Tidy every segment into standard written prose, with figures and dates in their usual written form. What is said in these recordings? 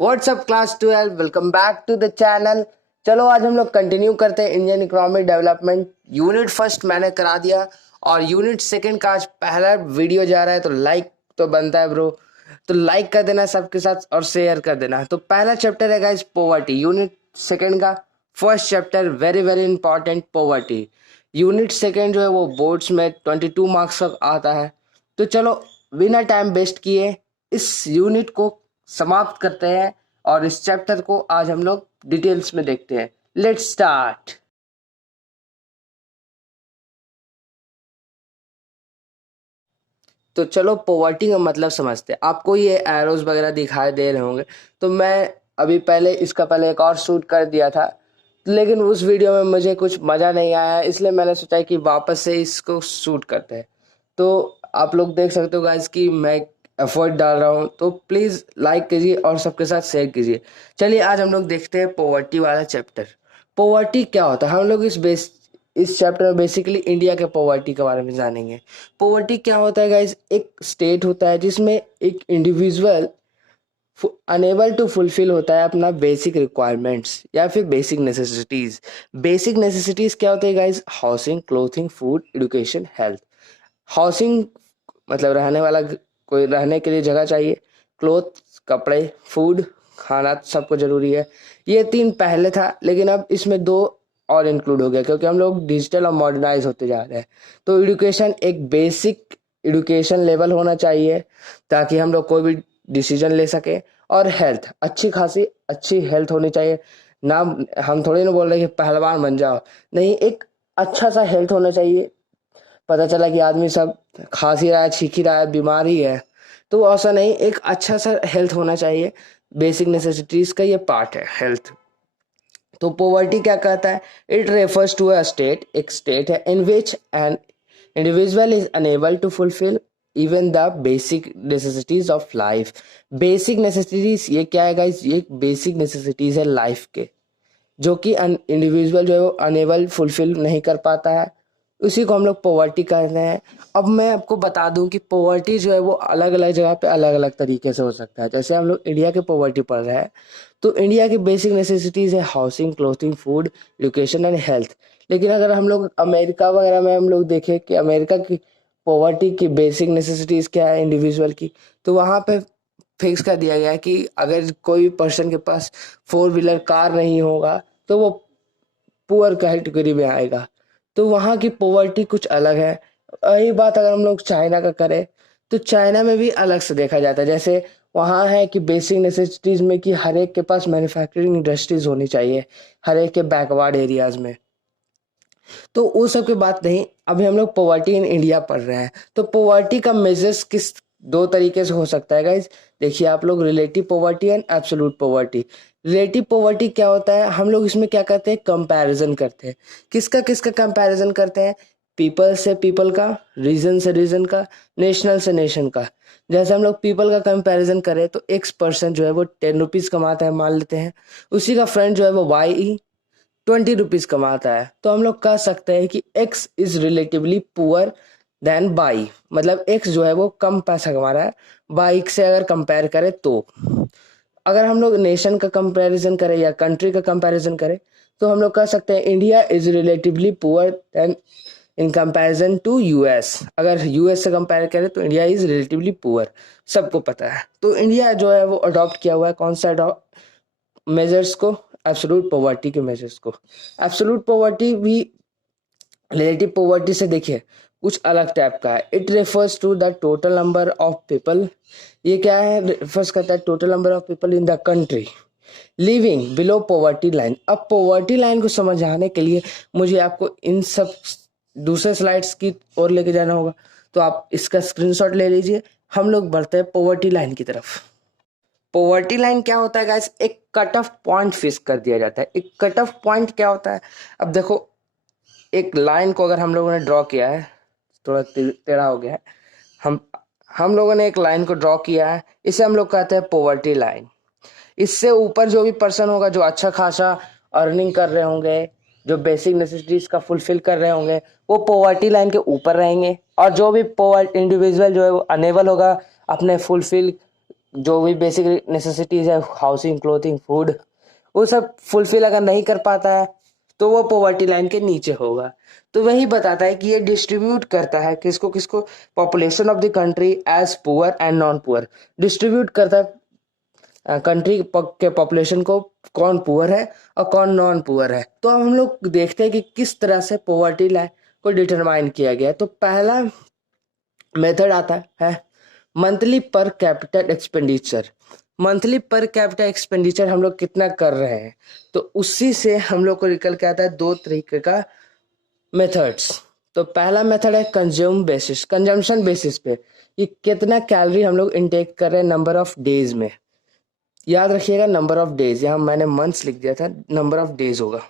WhatsApp class 12 welcome back to the channel. चलो आज हम लोग कंटिन्यू करते हैं Indian economic development. Unit first मैंने करा दिया और यूनिट सेकंड का आज पहला वीडियो जा रहा है, तो लाइक तो बनता है ब्रो। तो लाइक कर देना सबके साथ और शेयर कर देना। तो पहला चैप्टर है गाइस पॉवर्टी, यूनिट सेकंड का first chapter, very very important poverty. Unit second जो है वो बोर्ड्स में 22 मार्क्स का आता है। तो चलो बिना टाइम वेस्ट किए इस यूनिट को समाप्त करते हैं और इस चैप्टर को आज हम लोग डिटेल्स में देखते हैं। Let's start. तो चलो पॉवर्टी का मतलब समझते हैं। आपको ये एरोज वगैरह दिखाई दे रहे होंगे। तो मैं अभी पहले इसका पहले एक और शूट कर दिया था, लेकिन उस वीडियो में मुझे कुछ मज़ा नहीं आया, इसलिए मैंने सोचा कि वापस से इसको शूट करते हैं। तो आप लोग देख सकते हो गाइस कि मैं एफर्ट डाल रहा हूँ, तो प्लीज़ लाइक कीजिए और सबके साथ शेयर कीजिए। चलिए आज हम लोग देखते हैं पॉवर्टी वाला चैप्टर। पॉवर्टी क्या होता है, हम लोग इस चैप्टर में बेसिकली इंडिया के पॉवर्टी के बारे में जानेंगे। पॉवर्टी क्या होता है गाइस, एक स्टेट होता है जिसमें एक इंडिविजुअल अनेबल टू फुलफिल होता है अपना बेसिक रिक्वायरमेंट्स या फिर बेसिक नेसेसिटीज। बेसिक नेसेसिटीज क्या होते हैं guys? Housing, clothing, food, education, health. Housing मतलब रहने वाला, कोई रहने के लिए जगह चाहिए। क्लोथ कपड़े, फूड खाना सबको जरूरी है। ये तीन पहले था, लेकिन अब इसमें दो और इंक्लूड हो गया क्योंकि हम लोग डिजिटल और मॉडर्नाइज होते जा रहे हैं। तो एजुकेशन, एक बेसिक एजुकेशन लेवल होना चाहिए ताकि हम लोग कोई भी डिसीजन ले सके। और हेल्थ, अच्छी खासी अच्छी हेल्थ होनी चाहिए। ना हम थोड़ी ना बोल रहे कि पहलवान बन जाओ, नहीं, एक अच्छा सा हेल्थ होना चाहिए। पता चला कि आदमी सब खांस ही रहा है, छींक ही रहा है, बीमार ही है, तो ऐसा नहीं, एक अच्छा सा हेल्थ होना चाहिए। बेसिक नेसेसिटीज का ये पार्ट है हेल्थ। तो पोवर्टी क्या कहता है? It refers to a state, एक स्टेट है in which an individual is unable to fulfil even the basic necessities of life. Basic necessities ये क्या है गाइस? ये बेसिक नेसेसिटीज है लाइफ के, जो कि इंडिविजुअल जो है वो अनेबल फुलफिल नहीं कर पाता है, उसी को हम लोग पॉवर्टी कहते हैं। अब मैं आपको बता दूं कि पॉवर्टी जो है वो अलग अलग जगह पे अलग अलग तरीके से हो सकता है। जैसे हम लोग इंडिया के पॉवर्टी पढ़ रहे हैं, तो इंडिया की बेसिक नेसेसिटीज है housing, clothing, food, education and health. लेकिन अगर हम लोग अमेरिका वगैरह में हम लोग देखें कि अमेरिका की पॉवर्टी की बेसिक नेसेसिटीज क्या है इंडिविजुअल की, तो वहाँ पे फिक्स कर दिया गया है कि अगर कोई पर्सन के पास फोर व्हीलर कार नहीं होगा तो वो पुअर कैटेगरी में आएगा। तो वहाँ की पॉवर्टी कुछ अलग है। यही बात अगर हम लोग चाइना का करें, तो चाइना में भी अलग से देखा जाता है। जैसे वहाँ है कि बेसिक नेसेसिटीज में कि हर एक के पास मैन्युफैक्चरिंग इंडस्ट्रीज होनी चाहिए, हर एक के बैकवर्ड एरियाज में। तो वो सब की बात नहीं, अभी हम लोग पॉवर्टी इन इंडिया पढ़ रहे हैं। तो पॉवर्टी का मेजर्स किस दो तरीके से हो सकता है गाइज। देखिए आप लोग, relative poverty and absolute poverty. Relative poverty क्या होता है? हम लोग इसमें क्या करते हैं? कंपैरिजन करते हैं। किसका किसका कंपैरिजन करते हैं? पीपल से पीपल का, रीजन से रीजन का, नेशनल से नेशन का। जैसे हम लोग पीपल का कंपैरिजन करें तो एक्स पर्सन जो है वो 10 रुपीज कमाता है मान लेते हैं, उसी का फ्रेंड जो है वो वाई 20 रुपीज कमाता है। तो हम लोग कह सकते हैं कि x is relatively poor than y, मतलब एक्स जो है वो कम पैसा कमा रहा है बाइक से अगर कंपेयर करें तो। अगर हम लोग नेशन का कंपैरिजन करें या कंट्री का कंपैरिजन करें, तो हम लोग कह सकते हैं India is relatively poor than in comparison to US. अगर यूएस से कंपेयर करें तो इंडिया इज रिलेटिवली पुअर, सबको पता है। तो इंडिया जो है वो अडॉप्ट किया हुआ है कौन सा मेजर्स को? एब्सोल्यूट पॉवर्टी के मेजर्स को। एब्सोल्यूट पॉवर्टी भी रिलेटिव पॉवर्टी से देखिए कुछ अलग टाइप का है। It refers to the total number of people. ये क्या है? रेफर्स करता है total number of people in the country living below poverty line. अब पॉवर्टी लाइन को समझाने के लिए मुझे आपको इन सब दूसरे स्लाइड्स की ओर लेके जाना होगा, तो आप इसका स्क्रीनशॉट ले लीजिए। हम लोग बढ़ते हैं पॉवर्टी लाइन की तरफ। पॉवर्टी लाइन क्या होता है गाइस? एक कट ऑफ पॉइंट फिक्स कर दिया जाता है। एक कट ऑफ पॉइंट क्या होता है? अब देखो, एक लाइन को अगर हम लोगों ने ड्रॉ किया है, थोड़ा टेढ़ा हो गया है, हम हम लोगों ने एक लाइन को ड्रॉ किया है, इसे हम लोग कहते हैं पॉवर्टी लाइन। इससे ऊपर जो भी पर्सन होगा जो अच्छा खासा अर्निंग कर रहे होंगे, जो बेसिक नेसेसिटीज का फुलफिल कर रहे होंगे, वो पॉवर्टी लाइन के ऊपर रहेंगे। और जो भी पोवर इंडिविजुअल जो है वो अनेबल होगा अपने फुलफिल जो भी बेसिक नेसेसिटीज है, हाउसिंग, क्लोथिंग, फूड, वो सब फुलफिल अगर नहीं कर पाता है तो वो पॉवर्टी लाइन के नीचे होगा। तो वही बताता है कि ये डिस्ट्रीब्यूट करता है किसको किसको, population of the country as poor and non poor, distribute करता है कंट्री के पॉपुलेशन को, कौन पुअर है और कौन नॉन पुअर है। तो अब हम लोग देखते हैं कि किस तरह से पॉवर्टी लाइन को डिटरमाइन किया गया है। तो पहला मेथड आता है मंथली पर कैपिटल एक्सपेंडिचर। मंथली पर कैपिटल एक्सपेंडिचर हम लोग कितना कर रहे हैं, तो उसी से हम लोग को निकल के आता है दो तरीके का मेथड्स। तो पहला मेथड है कंजम्पशन बेसिस पे, ये कितना कैलोरी हम लोग इनटेक कर रहे हैं नंबर ऑफ डेज में। याद रखिएगा नंबर ऑफ डेज, यहाँ मैंने मंथ्स लिख दिया था, नंबर ऑफ डेज होगा।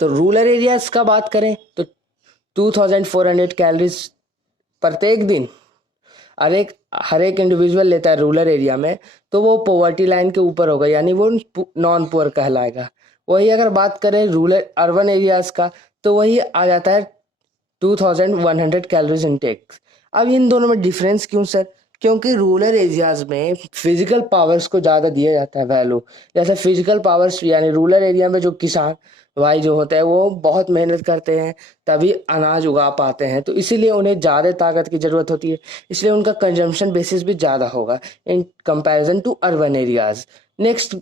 तो रूरल एरियाज का बात करें तो 2400 कैलोरीज प्रत्येक दिन हर एक इंडिविजुअल लेता है रूरल एरिया में, तो वो पॉवर्टी लाइन के ऊपर होगा, यानी वो नॉन पुअर कहलाएगा। वही अगर बात करें रूरल अर्बन एरियाज का, तो वही आ जाता है 2100 कैलोरीज इनटेक। अब इन दोनों में डिफरेंस क्यों सर? क्योंकि रूरल एरियाज में फिजिकल पावर्स को ज़्यादा दिया जाता है वैल्यू। जैसे फिजिकल पावर्स, यानी रूरल एरिया में जो किसान भाई जो होते हैं वो बहुत मेहनत करते हैं तभी अनाज उगा पाते हैं, तो इसीलिए उन्हें ज़्यादा ताकत की ज़रूरत होती है, इसलिए उनका कंजम्पशन बेसिस भी ज़्यादा होगा in comparison to urban areas. Next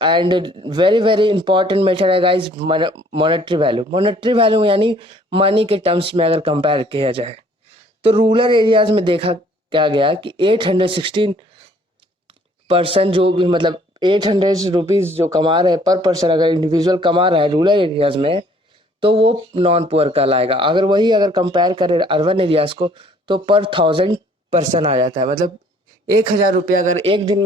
and very very important method है guys monetary value. Monetary value यानी मनी के टर्म्स में अगर कंपेयर किया जाए, तो रूरल एरियाज में देखा क्या गया कि 816% जो भी मतलब 800 रुपीज जो कमा रहे हैं पर पर्सन, अगर इंडिविजुअल कमा रहा है रूरल एरियाज में, तो वो नॉन पुअर कहलाएगा। अगर कंपेयर करें अर्बन एरियाज को, तो पर 1000 पर्सन आ जाता है। मतलब 1000 रुपये अगर एक दिन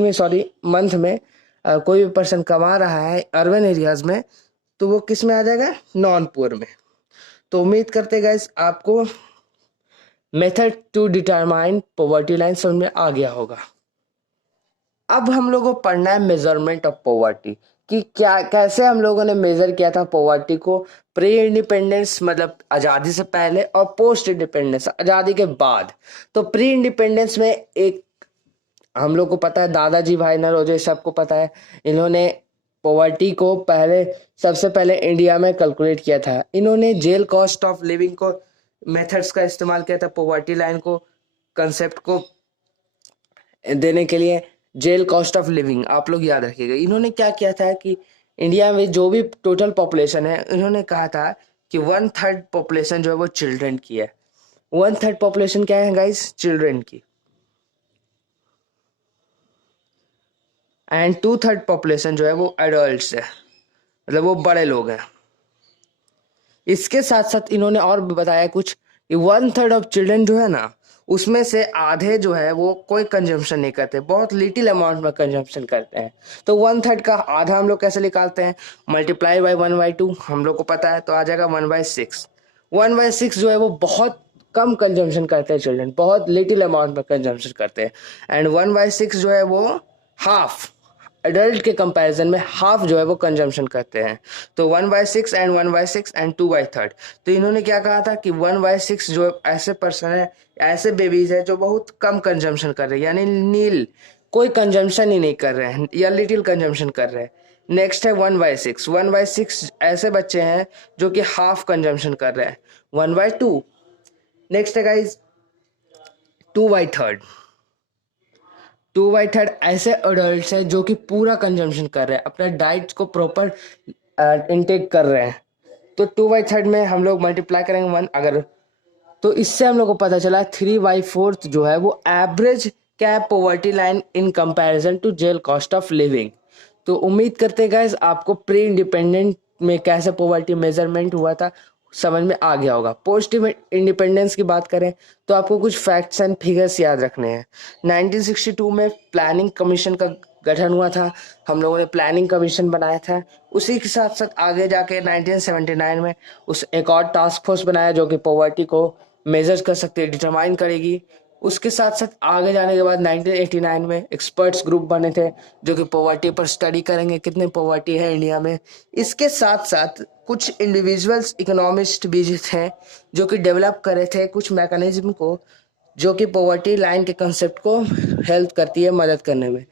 में सॉरी मंथ में कोई भी पर्सन कमा रहा है अर्बन एरियाज में, तो वो किस में आ जाएगा? नॉन पुअर में। तो उम्मीद करते गाइस आपको method to determine poverty line समझ में आ गया होगा। अब हम लोगों को पढ़ना है मेजरमेंट ऑफ पॉवर्टी, कि क्या कैसे हम लोगों ने मेजर किया था पॉवर्टी को प्री इंडिपेंडेंस मतलब आज़ादी से पहले और पोस्ट इंडिपेंडेंस आज़ादी के बाद। तो प्री इंडिपेंडेंस में एक हम लोग को पता है, दादाजी भाई नौरोजी सबको पता है, इन्होंने पॉवर्टी को सबसे पहले इंडिया में कैलकुलेट किया था। इन्होंने जेल कॉस्ट ऑफ लिविंग को मेथड्स का इस्तेमाल किया था पॉवर्टी लाइन को कंसेप्ट को देने के लिए। जेल कॉस्ट ऑफ लिविंग आप लोग याद रखिएगा। इन्होंने क्या किया था कि इंडिया में जो भी टोटल पॉपुलेशन है, इन्होंने कहा था कि 1/3 पॉपुलेशन जो है वो चिल्ड्रन की है। 1/3 पॉपुलेशन क्या है गाइस? चिल्ड्रन की। एंड 2/3 पॉपुलेशन जो है वो एडल्ट्स है, मतलब वो बड़े लोग हैं। इसके साथ साथ इन्होंने और भी बताया कुछ कि 1/3 ऑफ चिल्ड्रन जो है ना, उसमें से आधे जो है वो कोई कंजम्पशन नहीं करते, बहुत लिटिल अमाउंट में कंजम्पशन करते हैं। तो 1/3 का आधा हम लोग कैसे निकालते हैं? मल्टीप्लाई बाई 1/2 हम लोग को पता है, तो आ जाएगा 1/6। 1/6 जो है वो बहुत कम कंजम्पशन करते हैं चिल्ड्रन, बहुत लिटिल अमाउंट में कंजम्पशन करते हैं। एंड 1/6 जो है वो हाफ एडल्ट के कंपैरिजन में हाफ जो है वो कंजम्पशन करते हैं। तो 1/6 एंड 1/6 एंड 2/3। तो इन्होंने क्या कहा था कि 1/6 जो ऐसे पर्सन है, ऐसे बेबीज है जो बहुत कम कंजम्पशन कर रहे हैं, यानी नील कोई कंजम्पशन ही नहीं कर रहे हैं या लिटिल कंजम्पशन कर रहे हैं। नेक्स्ट है 1/6। 1/6 ऐसे बच्चे हैं जो कि हाफ कंजम्पशन कर रहे हैं। 1/2। नेक्स्ट है गाइज 2/3। 2/3 ऐसे अडल्ट हैं जो कि पूरा कंजम्पशन कर रहे हैं, अपने डाइट को प्रॉपर इनटेक कर रहे हैं। तो 2/3 में हम लोग मल्टीप्लाई करेंगे 1 अगर, तो इससे हम लोग को पता चला 3/4 जो है वो average cap poverty line in comparison to jail cost of living. तो उम्मीद करते हैं गाइस आपको प्री इंडिपेंडेंट में कैसे पॉवर्टी मेजरमेंट हुआ था समझ में आ गया होगा। पोस्ट इंडिपेंडेंस की बात करें तो आपको कुछ फैक्ट्स एंड फिगर्स याद रखने हैं। 1962 में प्लानिंग कमीशन का गठन हुआ था, हम लोगों ने प्लानिंग कमीशन बनाया था। उसी के साथ साथ आगे जाके 1979 में उस एक और टास्क फोर्स बनाया जो कि पॉवर्टी को मेजर कर सकते हैं, डिटरमाइन करेगी। उसके साथ साथ आगे जाने के बाद 1989 में एक्सपर्ट्स ग्रुप बने थे जो कि पॉवर्टी पर स्टडी करेंगे, कितने पॉवर्टी है इंडिया में। इसके साथ साथ कुछ इंडिविजुअल्स इकोनॉमिस्ट भी थे जो कि डेवलप करे थे कुछ मैकेनिज्म को जो कि पॉवर्टी लाइन के कंसेप्ट को हेल्प करती है मदद करने में।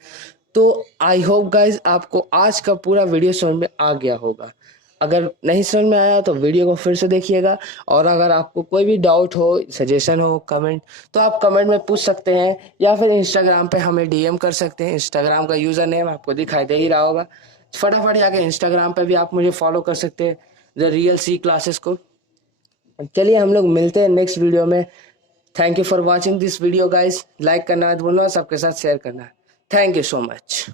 तो आई होप गाइज आपको आज का पूरा वीडियो समझ में आ गया होगा। अगर नहीं समझ में आया तो वीडियो को फिर से देखिएगा, और अगर आपको कोई भी डाउट हो, सजेशन हो, कमेंट, तो आप कमेंट में पूछ सकते हैं, या फिर इंस्टाग्राम पे हमें डीएम कर सकते हैं। इंस्टाग्राम का यूज़र नेम आपको दिखाई दे ही रहा होगा, फटाफट जाके इंस्टाग्राम पे भी आप मुझे फॉलो कर सकते हैं, द रियल सी क्लासेस को। चलिए हम लोग मिलते हैं नेक्स्ट वीडियो में। Thank you for watching this video guys. Like करना मत भूलना, सबके साथ शेयर करना। Thank you so much.